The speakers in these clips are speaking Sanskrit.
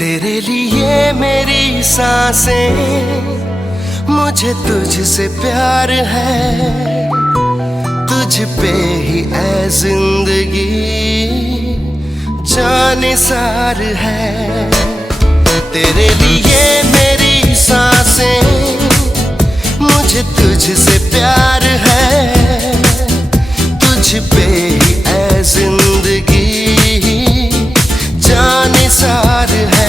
तेरे लिए मेरी सांसें, मुझे तुझसे प्यार है, तुझ पे ही ऐ जिंदगी जान निसार है। तेरे लिए मेरी सांसें, मुझे तुझसे प्यार है, तुझ पे ही ऐ जिंदगी जान निसार है।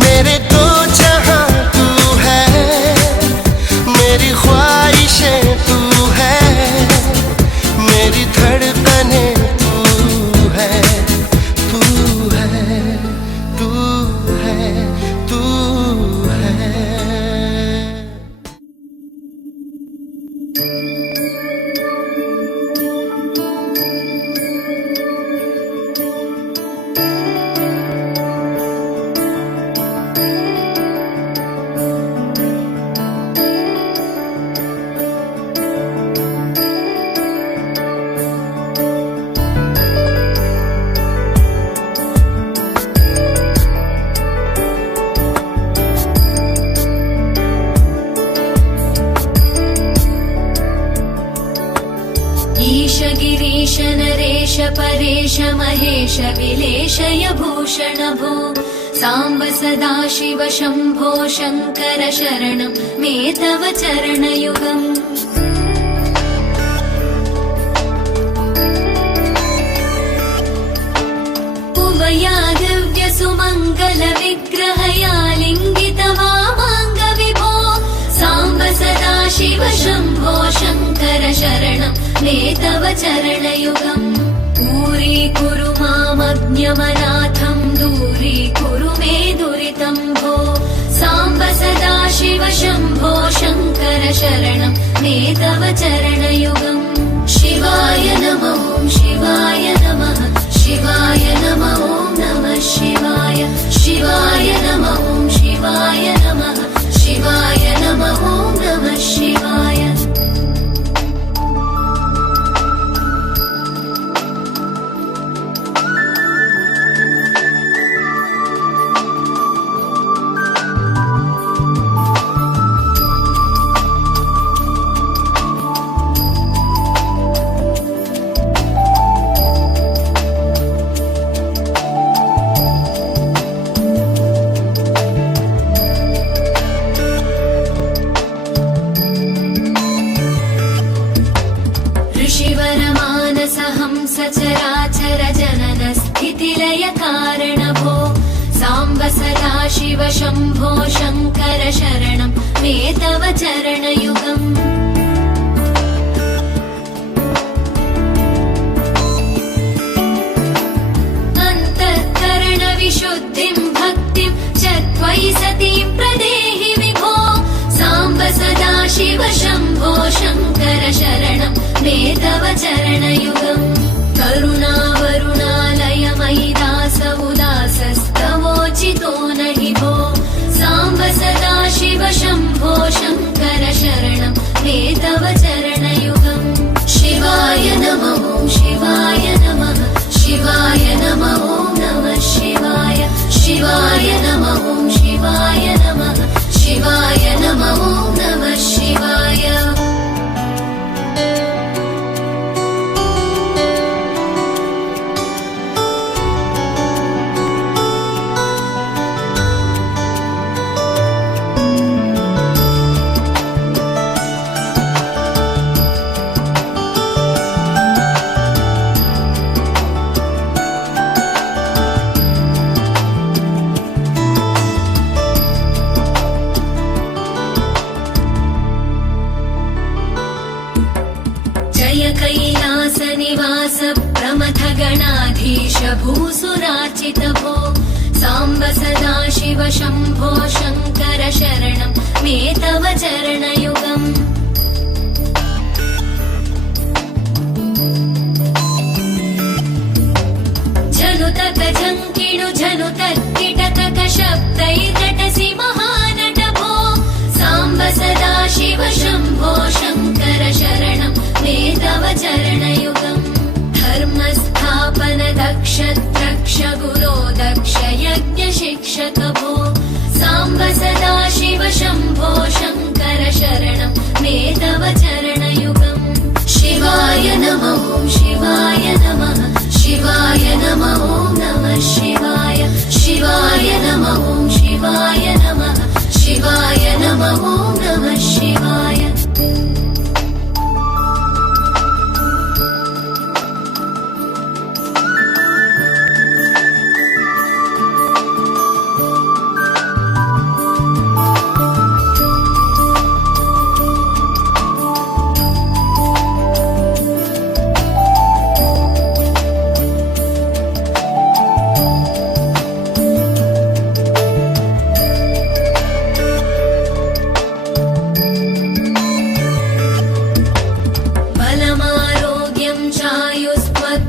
मेरे दो जहां तू है, मेरी ख्वाहिशें तू है, मेरी धड़कने तू है, तू है, तू है, तू है। ईश गिरीश नरेश परेश महेश विलेशय भूषण भो साम्ब सदा शिव शम्भो शङ्कर शरणं मे तव चरणयुगम्। उमया दिव्य सुमङ्गल विग्रहया लिङ्गित वामाङ्ग विभो साम्ब सदा शिव शम्भो शङ्कर शरणं मे तव चरणयुगम्। दूरीकुरु मामज्ञमनाथं, दूरीकुरु मे दुरितं भो साम्ब सदा शिव शम्भो शङ्कर शरणं मे तव चरणयुगम्। शिवाय नमः ॐ शिवाय नमः, शिवाय नमः ॐ नमः शिवाय, शिवाय नमः ॐ शिवाय नमः, शिवाय नमः ॐ नमः शिवाय। सचराचर जनन स्थितिलय कारण भो साम्ब सदा शिव शम्भो शङ्कर शरणं मे तव चरणयुगम्। अन्तःकरण विशुद्धिं भक्तिं च त्वयि सतीं प्रदेहि विभो साम्ब सदा शिव शम्भो शङ्कर शरणं मे तव चरणयुगम्। करुणावरुणालय मयि दास उदासस्तवोचितो नहि भो साम्ब सदा शिव शम्भो शङ्कर शरणं मे तव चरणयुगम्। शिवाय नमः ॐ शिवाय नमः, शिवाय नमः ॐ नमः शिवाय, शिवाय नमः ॐ शिवाय नमः, शिवाय नमः ॐ नमः शिवाय। कैलास निवास प्रमथ गणाधीश भूसुरार्चित भो साम्ब सदा शिव शम्भो शङ्कर शरणं मे तव चरणयुगम्। जनुतक झङ्किणु जनुतक्किटतक शब्दैर्नटसि महानट भो साम्ब सदा शिव शम्भो शङ्कर शरणं मे तव चरणयुगम्। धर्मस्थापन दक्ष द्रक्ष गुरो दक्ष यज्ञ रक्षक भो साम्ब सदा शिव शम्भो शङ्कर शरणं मे तव चरणयुगम् शिवाय नमः शिवाय नमः शिवाय नमः नमः शिवाय शिवाय नमः शिवाय नमः शिवाय नमः नमः शिवाय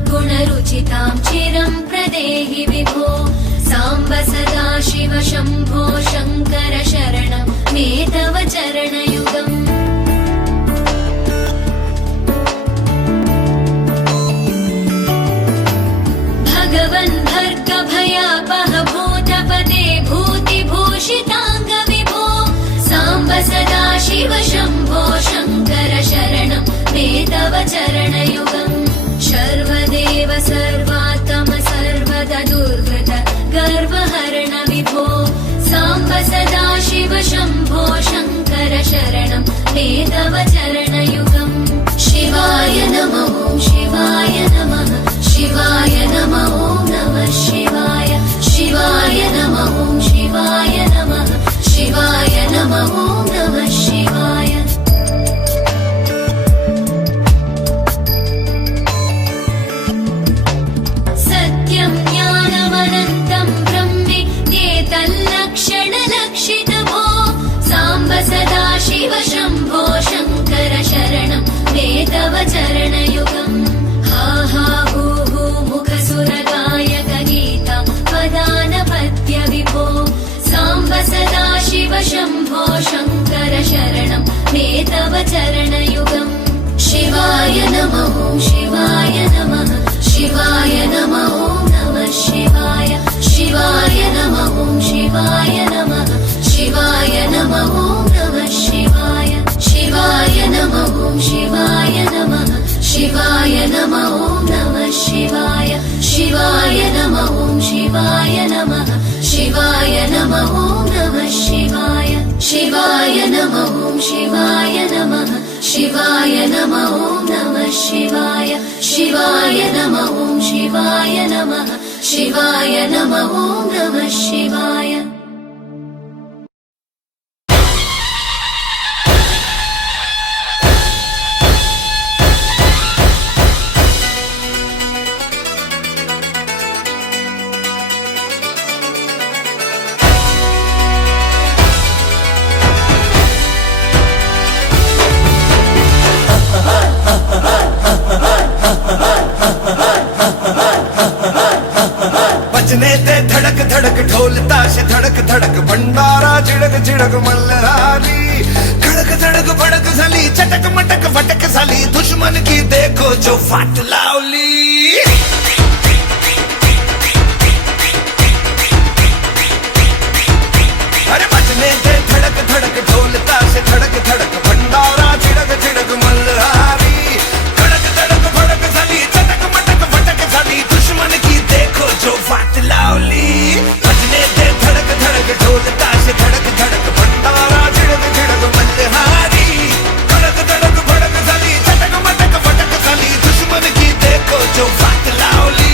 गुणरुचितां चिरं प्रदेहि विभो साम्ब सदा शिव शम्भो शङ्कर शरणं मे तव चरणयुगम् भगवन् भर्ग भयापह भूतपते भूतिभूषिताङ्ग विभो साम्ब सदा शिव शम्भो शङ्कर शरणं मे तव चरणयुगम् सर्वदेव सर्वात्म सर्वदा दुर्वृत गर्वहरण विभो साम्ब सदा शिव शम्भो शङ्कर शरणं मे तव चरणयुगम् शिवाय नमः शिवाय नमः शिवाय नमः नमः शिवाय शिवाय नमः शिवाय नमः शिवाय नमः नमः शिवाय सत्यं ज्ञानमनन्तं ब्रह्मेतल्लक्षणलक्षितभो साम्ब सदा शिव शम्भो शङ्कर शरणं मे तव चरणयुगम् हा हा हू हू मुखसुरगायक गीता पदानपद्य विभो साम्ब सदा शिव शम्भो शङ्कर शरणं मे तव चरणयुगम् शिवाय नमः शिवाय नमः शिवाय नमः नमः शिवाय शिवाय नमः शिवाय नमः शिवाय नमः नमः शिवाय शिवाय नमः शिवाय नमः शिवाय नमः नमः शिवाय शिवाय नमः शिवाय नमः शिवाय नमः नमः शिवाय शिवाय नमः शिवाय नमः शिवाय नमः नमः शिवाय शिवाय नमः शिवाय नमः शिवाय नमः नमः शिवाय बजने ते धड़क धड़क ढोल ताश धड़क धड़क भंडारा झिड़क झिड़क मल्हारी खड़क धड़क भड़क साली चटक मटक फटक साली दुश्मन की देखो जो फाट लावली अरे बजने ते धड़क धड़क ढोल ताश धड़क धड़क भंडारा झिड़क झिड़क मल्हारी खड़क धड़क भड़क साली चटक मटक फटक साली दुश्मन की देखो जो फाट लावली बजने ते धड़क धड़क ढोल ताश धड़क धड़क भंडारा झिड़क झिड़क मल्हारी खड़क धड़क भड़क साली चटक मटक फटक साली दुश्मन की देखो जो फाट लावली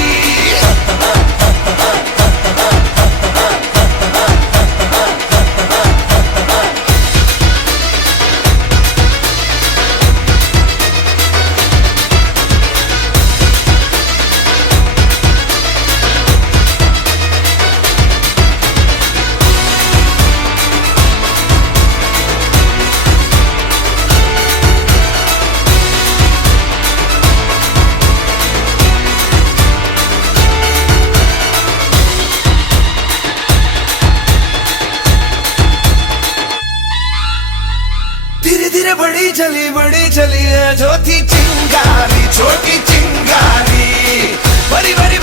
बड़ी चली है जो थी चिंगारी छोटी चिंगारी बड़ी बड़ी